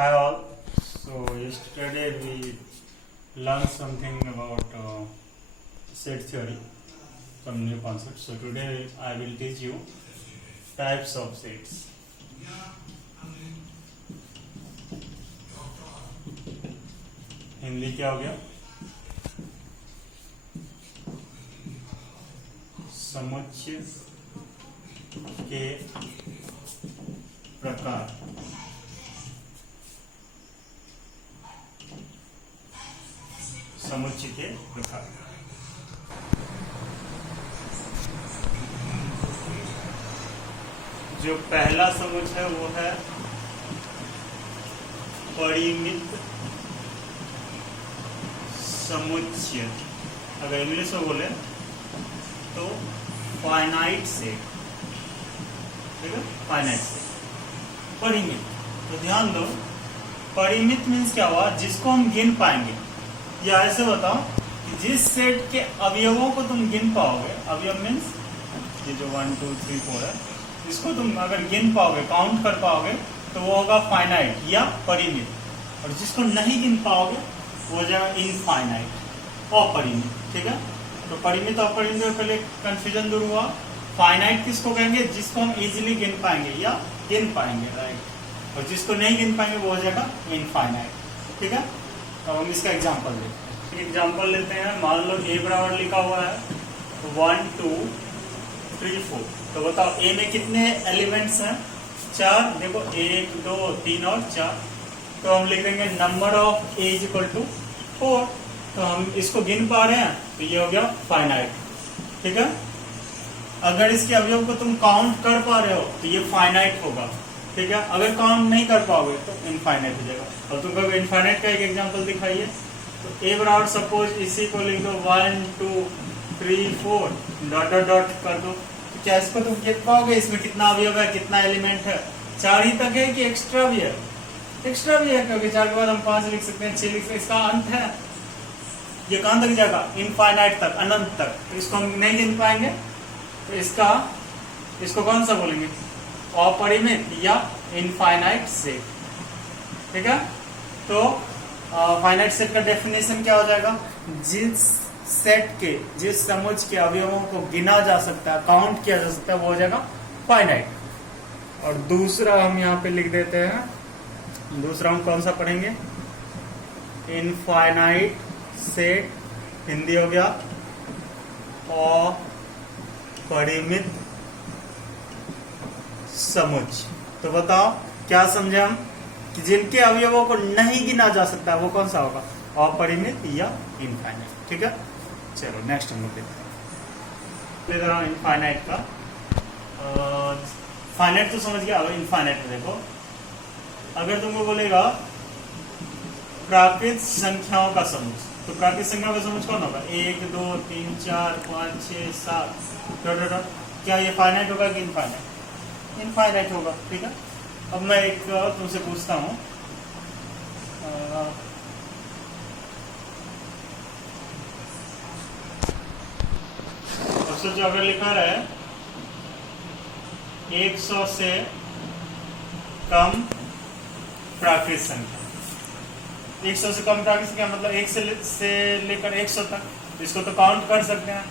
Hi all. So yesterday we learned something about set theory, some new concepts. So today I will teach you types of sets. Hindi क्या हो गया? समुच्चय के प्रकार। समुच्चय के प्रकार। जो पहला समुच्चय है वो है परिमित समुच्चय। अगर इंग्लिश में बोले तो फाइनाइट सेट, ठीक है, फाइनाइट सेट। परिमित, तो ध्यान दो, परिमित मीन्स क्या हुआ? जिसको हम गिन पाएंगे, या ऐसे बताओ कि जिस सेट के अवयवों को तुम गिन पाओगे, अवयव मीन्स ये जो 1 2 3 4 है, इसको तुम अगर गिन पाओगे, काउंट कर पाओगे, तो वो होगा फाइनाइट या परिमित। और जिसको नहीं गिन पाओगे वो हो जाएगा इनफाइनाइट, अपरिमित, ठीक है। तो परिमित और अपरिमित में पहले कंफ्यूजन दूर हुआ। फाइनाइट किसको कहेंगे? जिसको हम इजीली गिन पाएंगे या गिन पाएंगे, राइट। और जिसको नहीं गिन पाएंगे वो हो जाएगा इनफाइनाइट, ठीक है। तो हम इसका एग्जांपल लेते हैं। एग्जांपल लेते हैं, मान लो ए बराबर लिखा हुआ है 1 2 3 4। तो बताओ ए में कितने एलिमेंट्स हैं? 4। देखो 1 2 3 और 4। तो हम लिख देंगे number of A is equal to 4। तो हम इसको गिन पा रहे हैं, तो ये हो गया फाइनाइट, ठीक है। अगर इसके अवयव को तुम काउंट कर पा रहे हो तो ये फाइनाइट होगा, ठीक है। अगर काउंट नहीं कर पाओगे तो इनफाइनाइट हो जाएगा। और तुम कहोगे इनफाइनाइट का एक एग्जांपल दिखाइए, तो ए बराबर सपोज इसी को लिख दो 1 2 3 4 डॉट डॉट डॉट कर दो। तो क्या इसको तुम गिन पाओगे? इसमें कितना अवयव है, कितना एलिमेंट है? 4 ही तक है कि एक्स्ट्रा भी है? एक्स्ट्रा भी है, क्योंकि 4 के बाद हम 5 लिख सकते हैं, 6 लिख सकते हैं। इसका अंत है, ये कहां तक जाएगा? इनफाइनाइट तक, अनंत तक। तो इसको हम नहीं गिन पाएंगे, तो इसको कौन सा बोलेंगे? अपरिमित या इनफाइनाइट सेट, ठीक है। तो फाइनाइट सेट का डेफिनेशन क्या हो जाएगा? जिस सेट के, जिस समुच्चय के अवयवों को गिना जा सकता है, काउंट किया जा सकता है, वो हो जाएगा फाइनाइट। और दूसरा हम यहाँ पे लिख देते हैं, दूसरा हम कौन सा पढ़ेंगे? इनफाइनाइट सेट, हिंदी हो गया अपरिमित समुच्चय। तो बताओ क्या समझे हम कि जिनके अवयवों को नहीं गिना जा सकता वो कौन सा होगा? अपरिमित या इनफाइनाइट, ठीक है। चलो नेक्स्ट हम लोग देखते हैं इनफाइनाइट का। फाइनाइट तो समझ गया, अब इनफाइनाइट में देखो, अगर तुमको बोलेगा प्राकृत संख्याओं का समुच्चय, तो प्राकृत संख्याओं का समुच्चय कौन होगा? 1 2 3 4 5 6 7 क्या ये फाइनाइट होगा कि इनफाइनाइट? इनफाइनाइट होगा, ठीक है। अब मैं एक तुमसे पूछता हूं, सोचो अगर लिखा रहा है 100 से कम प्राकृत संख्या, 100 से कम प्राकृत संख्या मतलब 1 से लेकर 100 तक। इसको तो काउंट कर सकते हैं,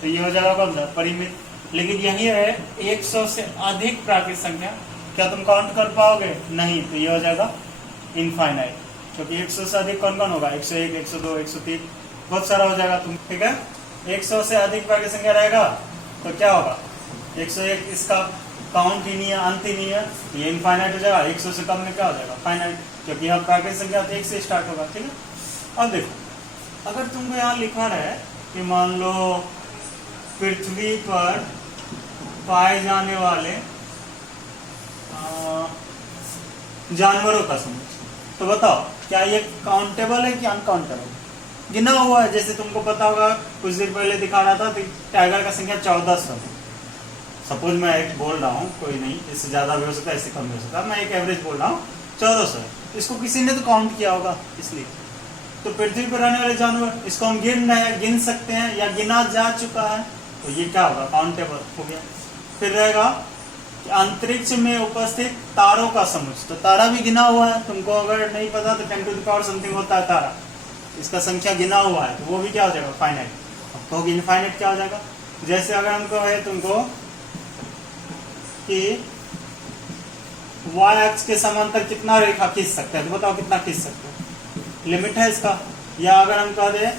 तो ये हो जाएगा कौन सा? परिमित। लेकिन यही है 100 से अधिक प्राकृत संख्या, क्या तुम काउंट कर पाओगे? नहीं, तो ये हो जाएगा इनफाइनाइट। क्योंकि 100 से अधिक कौन कौन होगा? 101 102 103, बहुत सारा हो जाएगा तुम, ठीक है। 100 से अधिक प्राकृत संख्या रहेगा तो क्या होगा? 101 इसका काउंट ही नहीं है, अंत ही नहीं है, ये इनफाइनाइट हो जाएगा। 100 से कम में क्या हो जाएगा? फाइनाइट, क्योंकि यहाँ प्राकृत संख्या तो 1 से स्टार्ट होगा, ठीक है। अब देखो, अगर तुमको यहाँ लिखा है कि मान लो पृथ्वी पर पाए जाने वाले जानवरों का समुच्चय, तो बताओ क्या ये काउंटेबल है कि अनकाउंटेबल? गिना हुआ है। जैसे तुमको पता होगा, कुछ दिन पहले दिखा रहा था, तो टाइगर का संख्या 1400। सपोज मैं एक बोल रहा हूँ, कोई नहीं, इससे ज्यादा भी हो सकता है, इससे कम भी हो सकता है, मैं एक एवरेज बोल रहा हूँ 1400। इसको किसी ने तो काउंट किया होगा, इसलिए। तो पृथ्वी पर रहने वाले जानवर, इसको हम गिन सकते हैं या गिना जा चुका है, तो ये क्या होगा? काउंटेबल हो गया। फिर रहेगा अंतरिक्ष में उपस्थित तारों का समुच्चय। तो तारा भी गिना हुआ है, तुमको अगर नहीं पता तो 10 टू द पावर समथिंग होता है तारा, इसका संख्या गिना हुआ है, तो वो भी क्या हो जाएगा फाइनाइट। अब कहोगे इनफाइनाइट क्या हो जाएगा, जैसे अगर हमको है तुमको कि y अक्ष के समांतर कितना रेखा खींच सकते हैं, तो बताओ कितना खींच सकते हैं, लिमिट है इसका। या अगर हम कह दें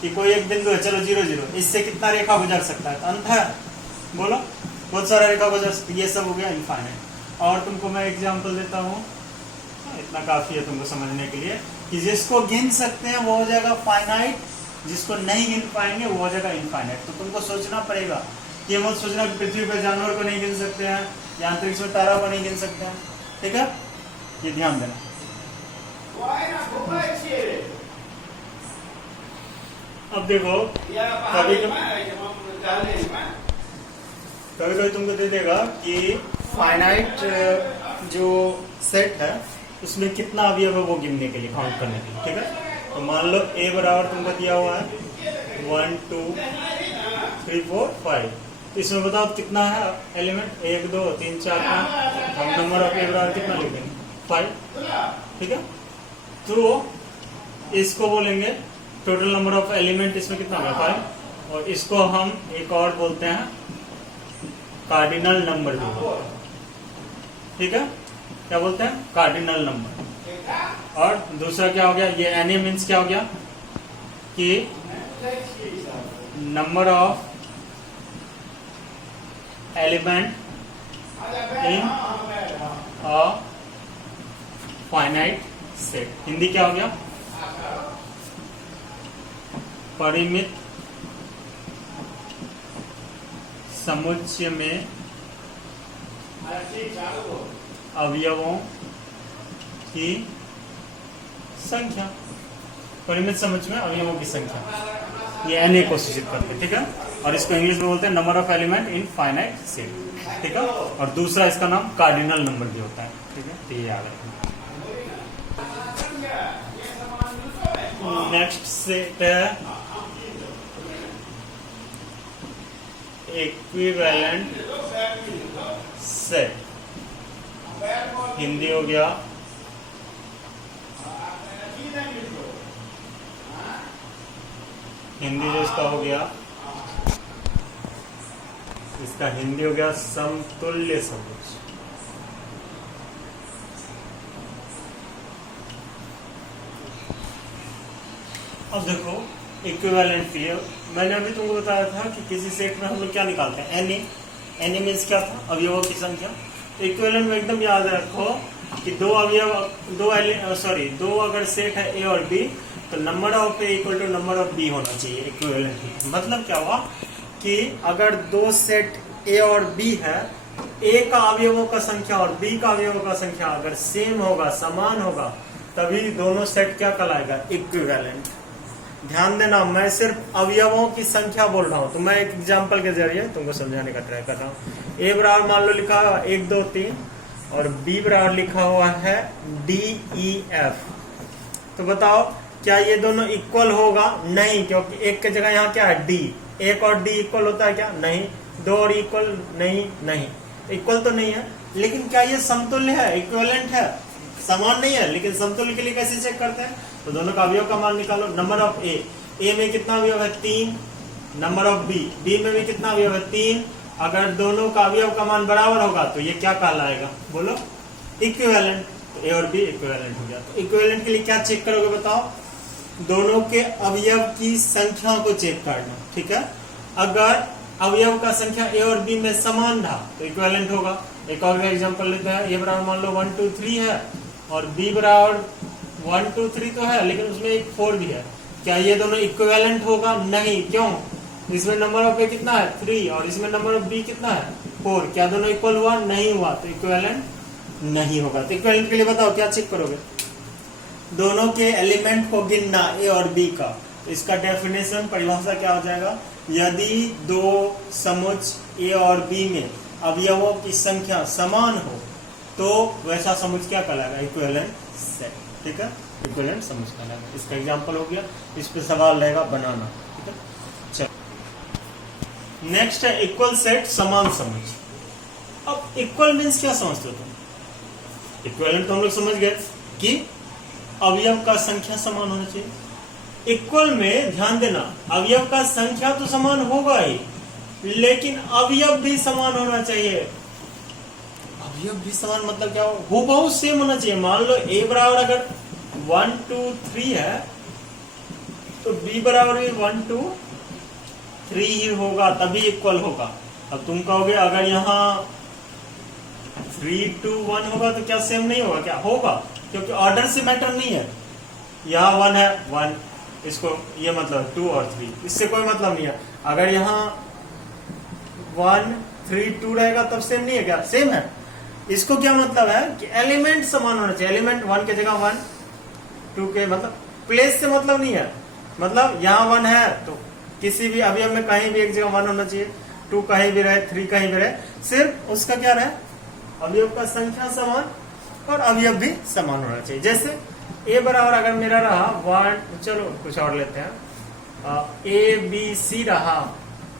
कि कोई एक बिंदु है, चलो 0 0, इससे कितना रेखा गुजर सकता है, तो अंत है, बोलो बहुत सारा रेखा गुजर सकता है, ये सब हो गया इनफाइनाइट। और तुमको मैं एग्जांपल देता हूँ, इतना काफी है तुमको समझने के लिए, कि जिसको गिन सकते हैं वो हो जाएगा फाइनाइट, जिसको नहीं गिन पाएंगे वो हो जाएगा इनफाइनाइट। तो तुमको सोचना पड़ेगा, ये मत सोचना कि पृथ्वी पर जानवर को नहीं गिन सकते हैं या अंतरिक्ष में तारा को नहीं गिन सकते हैं, ठीक है, ये ध्यान देना। अब देखो कभी कभी तुमको दे देगा कि फाइनाइट जो सेट है उसमें कितना अवयव है वो गिनने के लिए, काउंट करने के लिए, ठीक है। तो मान लो a बराबर तुमको दिया हुआ है 1 2 3 4 5, तो इसमें बताओ कितना है एलिमेंट, 1 2 3 4 5, हम नंबर ऑफ a बराबर कितना लिखेंगे 5, ठीक है। तो इसको बोलेंगे टोटल नंबर ऑफ एलिमेंट, इसमें कितना है 5, और इसको हम एक और बोलते हैं कार्डिनल नंबर भी बोलते हैं, ठीक है, क्या बोलते हैं कार्डिनल नंबर। और दूसरा क्या हो गया, ये एन मीन्स क्या हो गया कि number of element in a finite set. Hindi क्या हो गया, परिमित समुच्चय में अवयवों की संख्या, परिमित समुच्चय में अवयवों की संख्या, ये एन को सूचित करते हैं, ठीक है। और इसको इंग्लिश में बोलते हैं number of element in finite set, ठीक है। और दूसरा इसका नाम कार्डिनल नंबर भी होता है, ठीक है, तो ये याद रखना। नेक्स्ट सेट है इक्विवेलेंट सेट, हिंदी हो गया हिंदी जो इसका हो गया, इसका हिंदी हो गया समतुल्य समुच्चय। अब देखो इक्विवेलेंट फियर, मैंने अभी तुमको बताया था कि किसी सेट में हम लोग क्या निकालते हैं, एन मीन्स क्या था, अवयवों की संख्या। इक्विवेलेंट में एकदम याद रखो कि दो अगर सेट है ए और बी, तो number of A equal to number of B होना चाहिए इक्विवेलेंट। मतलब क्या हुआ कि अगर दो सेट ए और बी है, ए का अवयवों का संख्या और बी का अवयवों का संख्या अगर सेम होगा, समान होगा, तभी दोनों सेट क्या कहलाएगा, इक्विवेलेंट। ध्यान देना, मैं सिर्फ अवयवों की संख्या बोल रहा हूं, तो मैं एक एग्जांपल के जरिए तुमको समझाने का ट्राई कर रहा हूं। ए बराबर मान लो लिखा हुआ 1 2 3 और बी बराबर लिखा हुआ है DEF। तो बताओ क्या ये दोनों इक्वल होगा, नहीं, क्योंकि एक की जगह यहाँ क्या है D, एक और D इक्वल होता है क्या, नहीं, दो और इक्वल नहीं, इक्वल तो नहीं है। लेकिन क्या ये समतुल्य है, इक्विवेलेंट है, समान नहीं है, लेकिन समतुल्य के लिए कैसे चेक करते हैं, तो दोनों का अवयव का मान निकालो। नंबर ऑफ ए में कितना अवयव है 3, नंबर ऑफ बी में भी कितना अवयव है 3। अगर दोनों का अवयव का मान बराबर होगा तो ये क्या कहलाएगा, बोलो इक्विवेलेंट। तो ए और बी इक्विवेलेंट हो गया। तो इक्विवेलेंट के लिए क्या चेक करोगे, बताओ, दोनों के अवयव की संख्या को चेक करना, ठीक है। अगर अवयव का संख्या ए और बी में समान था तो इक्विवेलेंट होगा। एक और एग्जांपल लेते हैं, ए बराबर मान लो 1 2 3 है और बी बराबर 1 2 3 तो है, लेकिन उसमें एक 4 भी है। क्या ये दोनों इक्विवेलेंट होगा, नहीं, क्यों, इसमें नंबर ऑफ ए कितना है 3 और इसमें नंबर ऑफ बी कितना है 4। क्या दोनों इक्वल हुआ, नहीं हुआ, तो इक्विवेलेंट नहीं होगा। तो इक्विवेलेंट के लिए बताओ क्या चेक करोगे, दोनों के एलिमेंट को गिनना ए और बी का। तो इसका डेफिनेशन, परिभाषा क्या हो जाएगा, यदि दो समुच्चय ए और बी में अवयवों की संख्या समान हो तो वैसा समुच्चय क्या कहलाएगा, इक्विवेलेंट सेट, ठीक है, इक्विवेलेंट समुच्चय कहलाएगा। इसका एग्जांपल हो गया, इस पे सवाल रहेगा बनाना, ठीक है। चलो नेक्स्ट है इक्वल सेट, समान समुच्चय। अब इक्वल मीन्स क्या समझते हो तुम? इक्विवेलेंट तो हम लोग समझ गए कि अवयव का संख्या समान होना चाहिए। इक्वल में ध्यान देना, अवयव का संख्या तो समान होगा ही, लेकिन अवयव भी समान होना चाहिए। अवयव भी समान मतलब क्या हो? हूबहू सेम होना चाहिए। मान लो a बराबर अगर 1 2 3 है तो b बराबर भी 1 2 3 ही होगा, तभी इक्वल होगा। अब तुम कहोगे अगर यहाँ 3 2 1 होगा तो क्या सेम नहीं होगा? क्या होगा, क्योंकि ऑर्डर से मैटर नहीं है। यहाँ 1 है 1, इसको ये मतलब 2 और 3, इससे कोई मतलब नहीं है। अगर यहाँ 1 3 2 रहेगा तब सेम नहीं है क्या? सेम है। इसको क्या मतलब है कि एलिमेंट समान होना चाहिए। एलिमेंट 1 के जगह 1, 2 के मतलब प्लेस से मतलब नहीं है। मतलब यहाँ 1 है तो किसी भी अवयव में कहीं भी एक जगह 1 होना चाहिए, 2 कहीं भी रहे, 3 कहीं भी रहे, सिर्फ उसका क्या रहे, अवयव का संख्या समान और अवयव भी समान होना चाहिए। जैसे a बराबर अगर मेरा रहा 1, चलो कुछ और लेते हैं, a b c रहा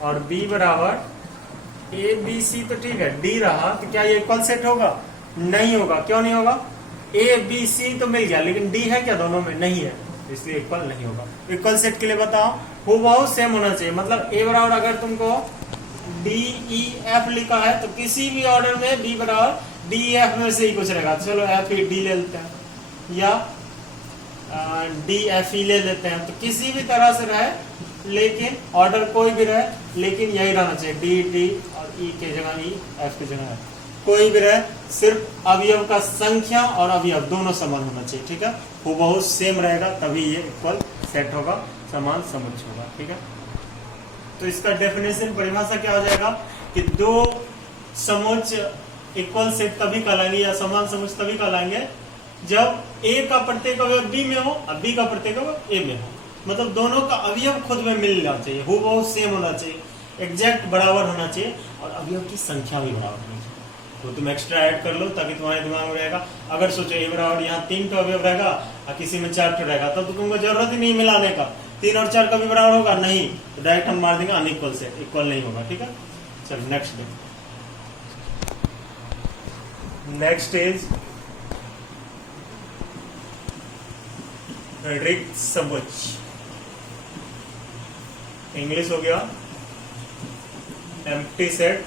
और b बराबर a b c तो ठीक है, d रहा, तो क्या ये इक्वल सेट होगा? नहीं होगा। क्यों नहीं होगा? a b c तो मिल गया, लेकिन d है क्या दोनों में? नहीं है, इसलिए इक्वल नहीं होगा। इक्वल सेट के लिए बताओ, हूबहू सेम होना चाहिए। मतलब a बराबर अगर तुमको d e f लिखा है तो किसी भी ऑर्डर में b बराबर d e f में से ही कुछ रहेगा। चलो f e d ले लेते हैं या d f e ले लेते हैं, तो किसी भी तरह से रहे, लेकिन ऑर्डर कोई भी रहे, लेकिन यही रहना चाहिए, d d और e के जगह e, f की जगह f, कोई भी रहे, सिर्फ अवयव का संख्या और अवयव दोनों समान होना चाहिए। ठीक है, हूबहू सेम रहेगा तभी ये इक्वल सेट होगा, समान समुच्चय होगा। ठीक है, तो इसका डेफिनेशन परिभाषा क्या हो जाएगा कि दो समुच्चय इक्वल सेट तभी कहलाएंगे या समान समुच्चय तभी कहलाएंगे जब a का प्रत्येक अवयव b में हो और b का प्रत्येक अवयव a में हो। मतलब दोनों का अवयव खुद में मिलना चाहिए, हूबहू सेम होना चाहिए, एग्जैक्ट बराबर होना चाहिए और अवयव की संख्या भी बराबर होनी चाहिए। तो तुम एक्स्ट्रा ऐड कर लो ताकि तुम्हारे दिमाग में रहेगा। अगर सोचो a बराबर यहाँ 3 का अवयव रहेगा और किसी में 4 रहेगा, तब तो तुमको जरूरत ही नहीं मिलाने का। 3 और 4 का भी बराबर होगा नहीं, तो डायरेक्ट हम मार देंगे अनइक्वल से, इक्वल नहीं होगा। ठीक है, चलो नेक्स्ट देखो। नेक्स्ट इज रिक्त समुच्चय। इंग्लिश हो गया एम्प्टी सेट।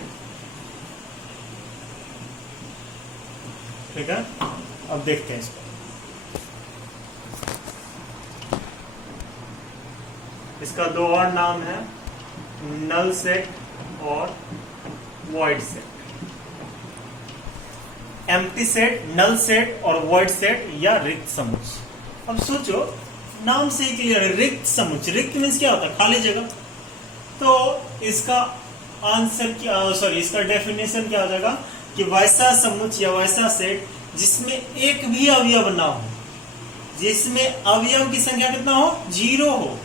ठीक है, अब देखते हैं इसको। इसका दो और नाम है, नल सेट और void set. Empty set, null set और वॉइड सेट या रिक्त समुच्चय। अब सोचो, नाम से ही क्लियर है, रिक्त समुच्चय। रिक्त मीन्स क्या होता है? खाली जगह। तो इसका आंसर क्या, सॉरी, इसका डेफिनेशन क्या हो जाएगा कि वैसा समुच्चय या वैसा सेट जिसमें एक भी अवयव ना हो, जिसमें अवयव की संख्या कितना हो? 0 हो।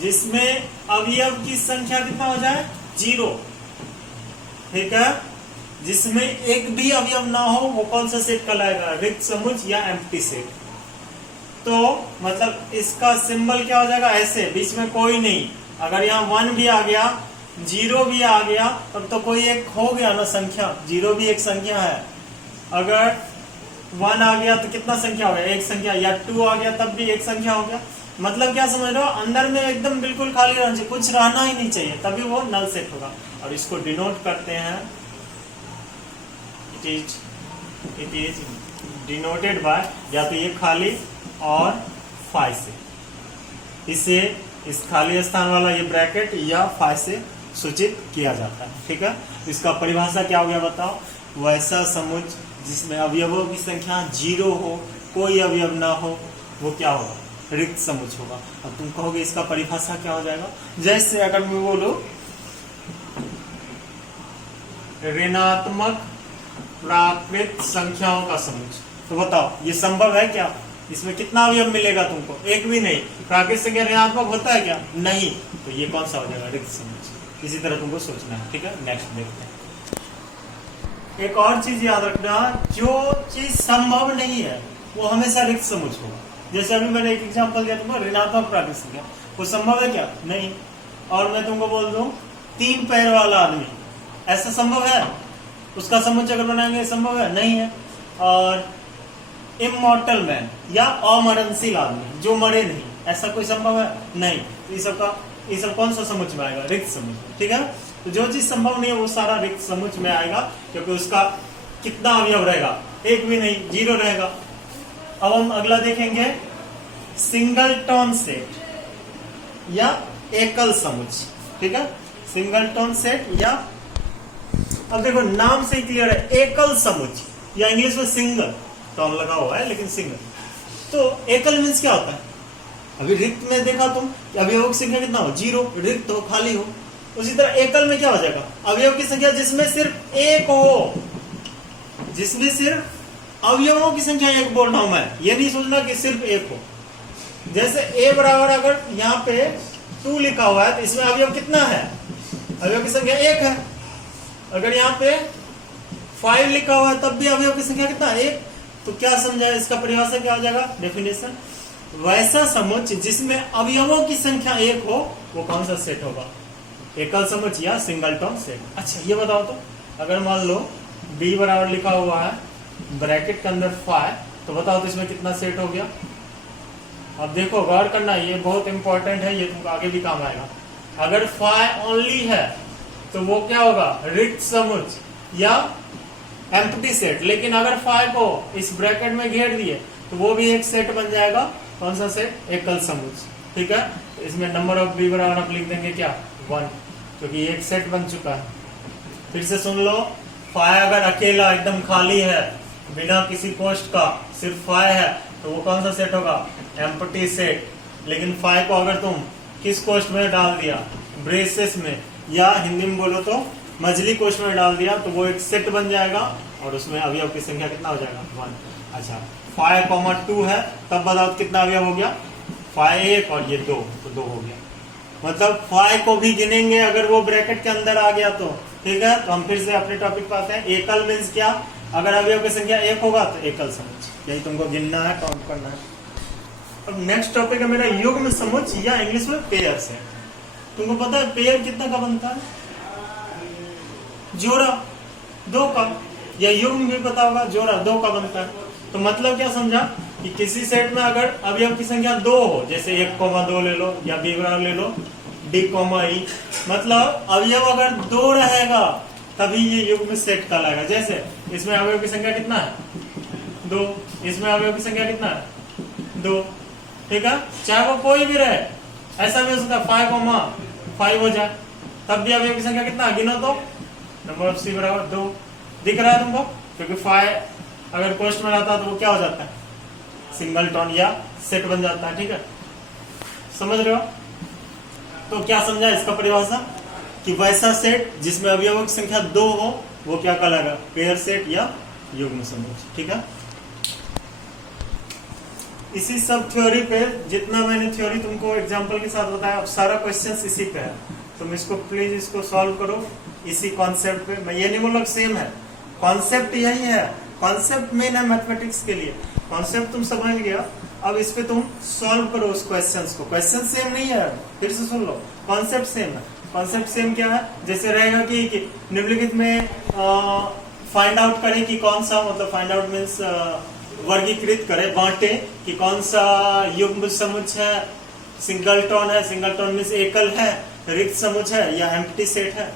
जिसमें अवयव की संख्या कितना हो जाए? 0। ठीक है, जिसमें एक भी अवयव ना हो वो कौन सा सेट कहलाएगा? रिक्त समुच्चय या एम्प्टी सेट। तो मतलब इसका सिंबल क्या हो जाएगा? ऐसे, बीच में कोई नहीं। अगर यहाँ 1 भी आ गया, 0 भी आ गया, तब तो कोई एक हो गया ना संख्या। 0 भी एक संख्या है। अगर 1 आ गया तो कितना संख्या हो गया? एक संख्या। या 2 आ गया तब भी एक संख्या हो गया। मतलब क्या समझ रहे हो? अंदर में एकदम बिल्कुल खाली रहना चाहिए, कुछ रहना ही नहीं चाहिए, तभी वो नल सेट होगा। और इसको डिनोट करते हैं, इट इज डिनोटेड बाय, या तो ये खाली और फाइ से, इसे इस खाली स्थान वाला ये ब्रैकेट या फाइ से सूचित किया जाता है। ठीक है, इसका परिभाषा क्या हो गया बताओ? वैसा समुच्चय जिसमें अवयवों की संख्या 0 हो, कोई अवयव ना हो, वो क्या होगा? रिक्त समुच्चय होगा। अब तुम कहोगे इसका परिभाषा क्या हो जाएगा? जैसे अगर मैं बोलूं ऋणात्मक प्राकृत संख्याओं का समुच्चय, तो बताओ ये संभव है क्या? इसमें कितना अवयव मिलेगा तुमको? एक भी नहीं। प्राकृत संख्या ऋणात्मक होता है क्या? नहीं। तो ये कौन सा हो जाएगा? रिक्त समुच्चय। इसी तरह तुमको सोचना है। ठीक है, नेक्स्ट देखते हैं। एक और चीज याद रखना, जो चीज संभव नहीं है वो हमेशा रिक्त समुच्चय होगा। जैसे अभी मैंने एक एग्जांपल दिया तुमको, ऋणात्मक प्राकृत संख्या, वो संभव है क्या? नहीं। और मैं तुमको बोल दूं 3 पैर वाला आदमी, ऐसा संभव है? उसका समुच्चय अगर बनाएंगे संभव है? नहीं है। और इमॉर्टल मैन या अमरणशील आदमी जो मरे नहीं, ऐसा कोई संभव है? नहीं। तो ये सब कौन सा समुच्चय में आएगा? रिक्त समुच्चय। ठीक है, तो जो चीज संभव नहीं है वो सारा रिक्त समुच्चय में आएगा, क्योंकि उसका कितना अवयव रहेगा? एक भी नहीं, 0 रहेगा। अब हम अगला देखेंगे सिंगलटन सेट या एकल समुच्चय। ठीक है, सिंगलटन सेट या, अब देखो नाम से ही क्लियर है, एकल समुच्चय या इंग्लिश में सिंगल टर्म लगा हुआ है लेकिन सिंगल। तो एकल मीन्स क्या होता है? अभी रिक्त में देखा तुम, अवयव की संख्या कितना हो? 0, रिक्त हो, खाली हो। उसी तरह एकल में क्या हो जाएगा? अवयव की संख्या जिसमें सिर्फ एक हो, जिसमें सिर्फ अवयवों की संख्या एक बोल रहा हूं मैं, ये नहीं सोचना कि सिर्फ एक हो। जैसे a बराबर अगर यहाँ पे 2 लिखा हुआ है तो इसमें अवयव कितना है? अवयव की संख्या 1 है। अगर यहाँ पे 5 लिखा हुआ है तब भी अवयव की संख्या कितना? 1। तो क्या समझा? इसका परिभाषा क्या हो जाएगा? डेफिनेशन, वैसा समुच्चय जिसमें अवयवों की संख्या 1 हो वो कौन सा सेट होगा? एकल समुच्चय या सिंगलटन सेट। अच्छा ये बताओ तो, अगर मान लो b बराबर लिखा हुआ है ब्रैकेट के अंदर 5, तो बताओ तो इसमें कितना सेट हो गया? अब देखो गौर करना, ये बहुत इंपॉर्टेंट है, ये तुमको आगे भी काम आएगा। अगर 5 ओनली है तो वो क्या होगा? रिक्त समुच्चय या एम्प्टी सेट। लेकिन अगर 5 को इस ब्रैकेट में घेर दिए तो वो भी एक सेट बन जाएगा। कौन सा सेट? एकल समुच्चय। ठीक है, इसमें नंबर ऑफ b बराबर आप लिख देंगे क्या? 1, क्योंकि एक सेट बन चुका है। फिर से सुन लो, 5 अगर अकेला एकदम खाली है बिना किसी कोष्ठ का, सिर्फ 5 है, तो वो कौन सा सेट होगा? Empty set. लेकिन 5 को अगर तुम किस कोष्ठ में डाल दिया? ब्रेसेस में, या हिंदी में बोलो तो मजली कोष्ठ में डाल दिया, तो वो एक सेट बन जाएगा और उसमें अवयव की संख्या कितना हो जाएगा? 1। अच्छा 5, 2 है, तब बताओ कितना अवयव हो गया? 5 1 और ये 2, तो 2 हो गया। मतलब 5 को भी गिनेंगे अगर वो ब्रैकेट के अंदर आ गया तो। ठीक है, तो हम फिर से अपने टॉपिक पे आते हैं। एकल मीन्स क्या? अगर अवयव की संख्या 1 होगा तो एकल समुच्चय, यही तुमको गिनना है, काउंट करना है। अब नेक्स्ट टॉपिक है मेरा युग्म समुच्चय या इंग्लिश में पेयर सेट। तुमको पता है पेयर कितना का बनता है? जोड़ा 2 का, या युग्म भी पता होगा, जोड़ा 2 का बनता है। तो मतलब क्या समझा कि किसी सेट में अगर अवयव की संख्या 2 हो, जैसे 1,2 ले लो या b बराबर ले लो d,e, मतलब अवयव अगर 2 रहेगा तभी ये युग्म सेट कहलाएगा। जैसे इसमें अवयव की संख्या कितना है? 2, इसमें अवयव की संख्या कितना है? 2। ठीक है, चाहे वो कोई भी रहे, ऐसा भी हो सकता है 5,5 हो जाए, तब भी अवयव की संख्या कितना? गिनो तो, नंबर ऑफ c बराबर 2। दिख रहा है तुमको? क्योंकि 5 अगर कोष्ठ में रहता है तो वो क्या हो जाता है? सिंगलटन या सेट बन जाता है। ठीक है, समझ रहे हो? तो क्या समझा इसका परिभाषा? कि वैसा सेट जिसमें अवयवों की संख्या 2 हो वो क्या कहलाएगा? पेयर सेट या युग्म समुच्चय। ठीक है, इसी सब थ्योरी पे, जितना मैंने थ्योरी तुमको एग्जांपल के साथ बताया, अब सारा क्वेश्चंस इसी पे है। तुम इसको प्लीज इसको सॉल्व करो इसी कॉन्सेप्ट पे। मैं ये नहीं बोल रहा सेम है, कॉन्सेप्ट यही है, कॉन्सेप्ट मेन है मैथमेटिक्स के लिए। कॉन्सेप्ट तुम समझ गया, अब इस पे तुम सॉल्व करो उस क्वेश्चंस को। क्वेश्चन सेम नहीं है, फिर से सुन लो, कॉन्सेप्ट सेम है। कॉन्सेप्ट सेम क्या है? जैसे रहेगा कि निम्नलिखित में फाइंड आउट करें कि कौन सा, मतलब फाइंड आउट मीन्स वर्गीकृत करे, बांटे कि कौन सा युग्म समुच्चय है, सिंगलटन है, सिंगलटन मीन्स एकल है, रिक्त समुच्चय है, या एम्प्टी सेट है,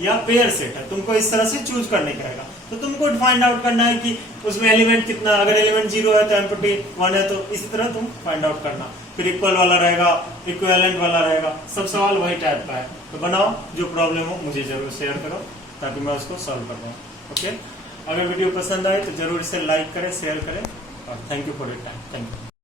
या पेयर सेट है। तुमको इस तरह से चूज करने का रहेगा। तो तुमको फाइंड आउट करना है कि उसमें एलिमेंट कितना, अगर एलिमेंट 0 है तो एम्प्टी 1 है, तो इसी तरह तुम फाइंड आउट करना। फिर इक्वल वाला रहेगा, इक्विवेलेंट वाला रहेगा, सब सवाल वही टाइप का है। तो बनाओ, जो प्रॉब्लम हो मुझे जरूर शेयर करो ताकि मैं उसको सॉल्व कर पाऊँ। ओके, अगर वीडियो पसंद आए तो जरूर इसे लाइक करें, शेयर करें, और thank you for your time. Thank you.